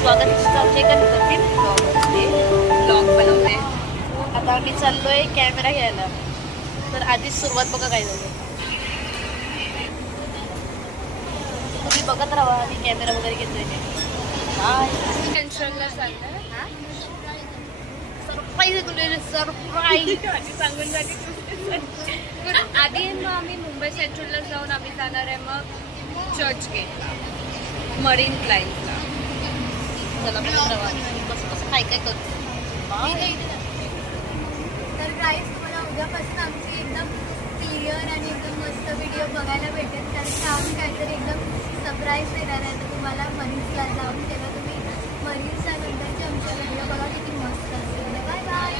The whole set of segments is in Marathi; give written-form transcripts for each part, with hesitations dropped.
स्वागत आमच्या एका नवीन ब्लॉग बनवते. आता आम्ही चाललोय कॅमेरा घ्यायला. तर आधीच सुरुवात बघा काय झाली. तुम्ही बघत राहा आणि कॅमेरा वगैरे घेतोय ते. टेन्शनला चाललंय. सरप्राईज तुला सरप्राईज सांगून झाली. आधी मग आम्ही मुंबई सेंट्रलला जाऊन आम्ही जाणार आहे मग चर्च गेटला, मरीन क्लाइंटला. चला बघत राहा कसं कसं काय काय करतो. तर गाईज तुम्हाला उद्यापासून आमची एकदम क्लिअर आणि एकदम मस्त व्हिडिओ बघायला भेटेल. कारण का आम्ही काहीतरी एकदम सरप्राईज देणार आहे. तर तुम्हाला मरीन्सला जाऊन तेव्हा तुम्ही मरीन्सच्या नंतरचे आमचा व्हिडिओ बघा किती मस्त असेल. Bye bye.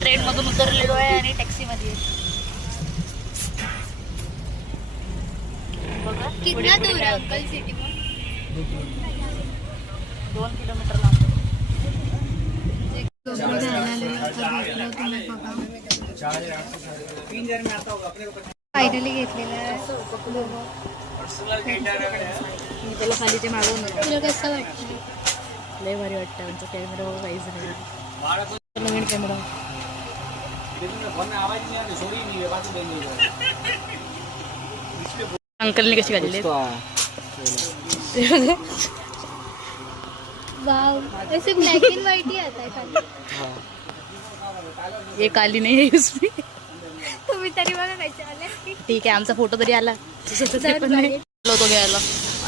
ट्रेनमधून उतरलेलो आहे आणि टॅक्सीमध्ये बघा कितना दूर आहे अंकल सिटी में? 2 किलोमीटर लांब. फायनली घेतलेला आहे. मी त्याला खाली ते मागवणार. तुला कसं वाटतं? लय भारी वाटतं. आमचा कॅमेरा बघा काहीच नाही. नवीन कॅमेरा अंकलने कशी घातली. वाव, ऐसे ब्लैक एंड व्हाइट ही आता है खाली. ये काली नाही आहे उसमें. तुम्ही तरी बघा कसे आले. ठीक आहे आमचा फोटो तरी आला. चलो तो घ्यायला.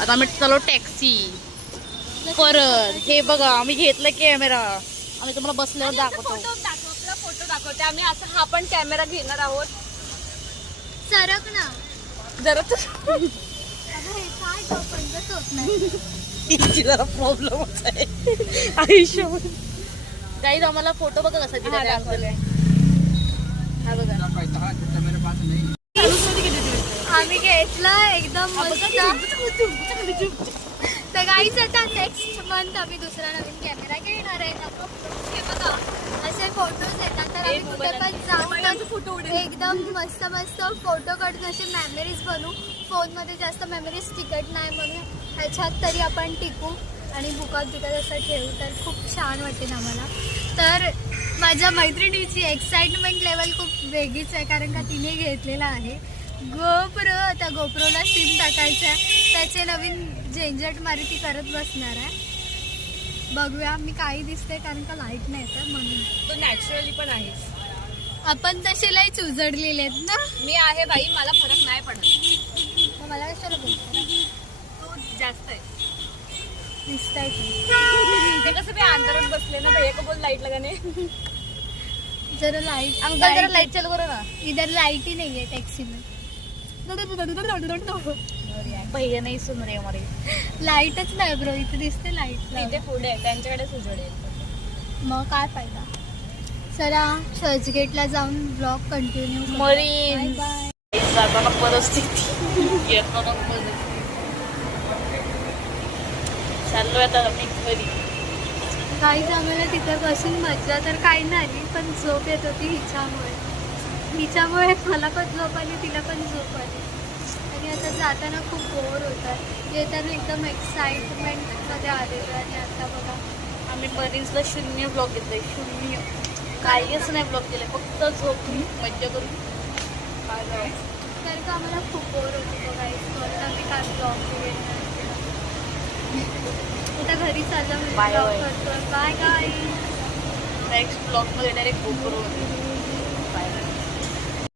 आता आम्ही चलो टॅक्सी परत. हे बघा आम्ही घेतलं कॅमेरा. आम्ही तुम्हाला बसल्यावर दाखवतो. फोटो दाखवते आम्ही. असं हा पण कॅमेरा घेणार आहोत. सरक ना. जरा तू अगं हे काय बंदच होत नाही. जरा प्रॉब्लेम होत आहे आयुष्यामध्ये. काही आम्हाला फोटो बघा कसा दिला त्या अंकलने. हा बघा आम्ही घेतलं एकदम मस्त. तर गाईच आता नेक्स्ट मंथ आम्ही दुसरा नवीन कॅमेरा घेणार आहे. हे बघा असे फोटोज येतात. तर आम्ही कुठे पण जाऊन एकदम मस्त मस्त फोटो काढून असे मेमरीज बनवू. फोनमध्ये जास्त मेमरीज टिकत नाही म्हणून ह्याच्यात तरी आपण टिकू आणि बुकात बिकात असं ठेवू. तर खूप छान वाटेल आम्हाला. तर माझ्या मैत्रिणीची एक्साइटमेंट लेवल खूप वेगळीच आहे. कारण का तिने घेतलेला आहे गोप्रो. आता गोप्रोला सिम टाकायचं आहे. त्याचे नवीन झंझट मारी ती करत बसणार आहे. बघूया मी काही दिसते कारण का लाईट नाही येत म्हणून. तो नॅचरली पण आहेस. आपण तसे लयच उजडलेले आहेत ना. मी आहे बाई, मला फरक नाही पडत. मग मला कशाला बोलतो. तू जास्त आहे. दिसतंय ते कसं मी अंधारात बसले ना भैया को बोल लाईट लगाने. जरा लाईट अंकल जरा लाईट चालू करा ना. इधर लाईट ही नाही आहे टॅक्सी में. भैया नाही सुन रे हमारे. लाईटच नाही ब्रो. इथे दिसते लाईट. तिथे पुढे आहे त्यांच्याकडेच उजडेल. मग काय फायदा. चला चर्चगेटला जाऊन ब्लॉग कंटिन्यू. Marine bye. जाताना परिस्थिती येताना परिस्थिती. चाललोय आता आम्ही घरी. काहीच आम्हाला तिथं बसून मज्जा तर काही नाही पण झोप येत होती हिच्यामुळे मला पण झोप आली तिला पण झोप आली. आणि आता जाताना खूप बोर होतात. येताना एकदम एक्साइटमेंटमध्ये आलेलो. आणि आता बघा आम्ही मरीन्सला 0 ब्लॉक घेतलंय. 0 काहीच नाही ब्लॉक केलंय. फक्त झोप मज्जा करून काय करायचं. तर का आम्हाला खूप बोर होती बघा. म्हणून आम्ही काय ब्लॉग वगैरे नाही केला. आता घरी चाललं Bye, ब्लॉग bye. करतो. Bye guys. नेक्स्ट ब्लॉकमध्ये डायरेक्ट गोप्रो होते.